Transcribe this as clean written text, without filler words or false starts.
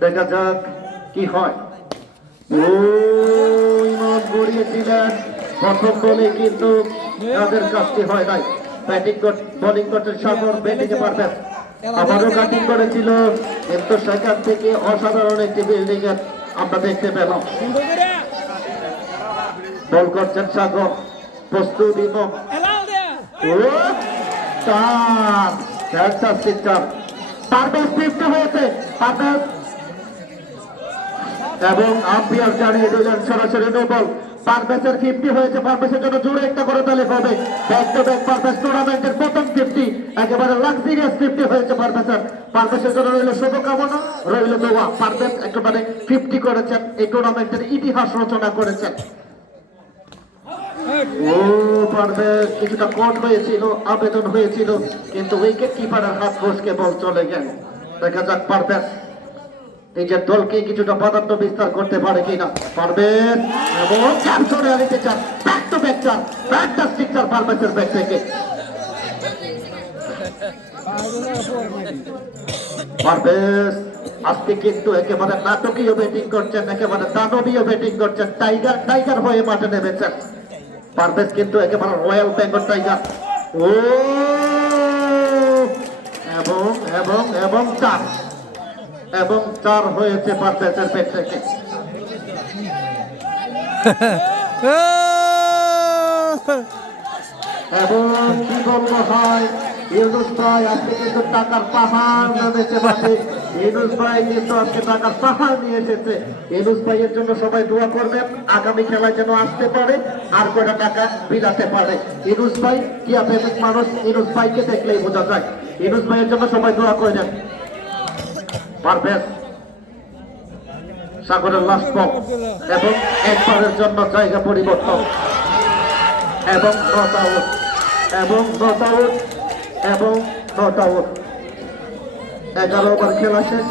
দেখা যাক কি হয়। ওই মাঠ গড়িয়েছিলেন প্রথম বলে, কিন্তু তাদের কাজটি হয় নাই। বোলিং করছেন সাগর, ব্যাটিংয়ে পারবেন। আবারও ব্যাটিং করেছিল, কিন্তু সেখান থেকে অসাধারণ একটি বিল্ডিং এর আমরা দেখতে পেলাম। বল করছেন সাগর, প্রস্তুত এবং হয়েছে এবং আম্পায়ার জানিয়ে দিলেন সরাসরি নো বল। পারভেজের 50 হয়েছে, পারভেজের জন্য জোরে একটা করে তালে হবে। ব্যাক টু ব্যাক পারভেজ টুর্নামেন্টের প্রথম 50, একেবারে লাক্সারিয়াস 50 হয়েছে পারভেজের। পারভেজের জন্য রইল শুভকামনা, রইল দোয়া। পারভেজ একেবারে 50 করেছেন, এই টুর্নামেন্টের ইতিহাস রচনা করেছেন। ও পারভেজ কিছুটা কট হয়েছিল, আবেদন হয়েছিল, কিন্তু উইকেট কিপারের হাত ফসকে বল চলে গেল। দেখা যাক পারভেজ নিজের দলকে কিছুটা প্রাধান্য বিস্তার করতে পারে কিনা। পারভেজ এবং ক্যাপশনে আনিতে চান, ব্যাক টু ব্যাক চান, ফ্যান্টাস্টিক চার পারভেজের ব্যাক থেকে। পারভেজ আজকে কিন্তু একেবারে নাটকীয় ব্যাটিং করছেন, একেবারে দানবীয় ব্যাটিং করছেন। টাইগার হয়ে মাঠে নেমেছেন পারভেজ, কিন্তু একেবারে রয়্যাল বেঙ্গল টাইগার। ও এবং এবং এবং চার এবং 4 হয়েছে পারভেজের ব্যাট থেকে। এবং কি বলবো হয়, ইউনুস ভাই আজকে কিন্তু টাকার পাহাড় নামেছে মাঠে। ইউনুস ভাই কিন্তু আজকে টাকার পাহাড় নিয়ে এসেছে। ইউনুস ভাইয়ের জন্য সবাই দোয়া করবেন, আগামী খেলায় যেন আসতে পারে, আর কয়টা টাকা বিলাতে পারে। ইউনুস ভাই কি প্রেমিক মানুষ, ইউনুস ভাইকে দেখলেই বোঝা যায়। ইউনুস ভাইয়ের জন্য সবাই দোয়া করবেন। পারভেজ সাগরের লাস্ট বল এবং একবারের জন্য জায়গা পরিবর্তন এবং নট আউট এবং নট আউট এবং নট আউট। 11 ওভার খেলা শেষ।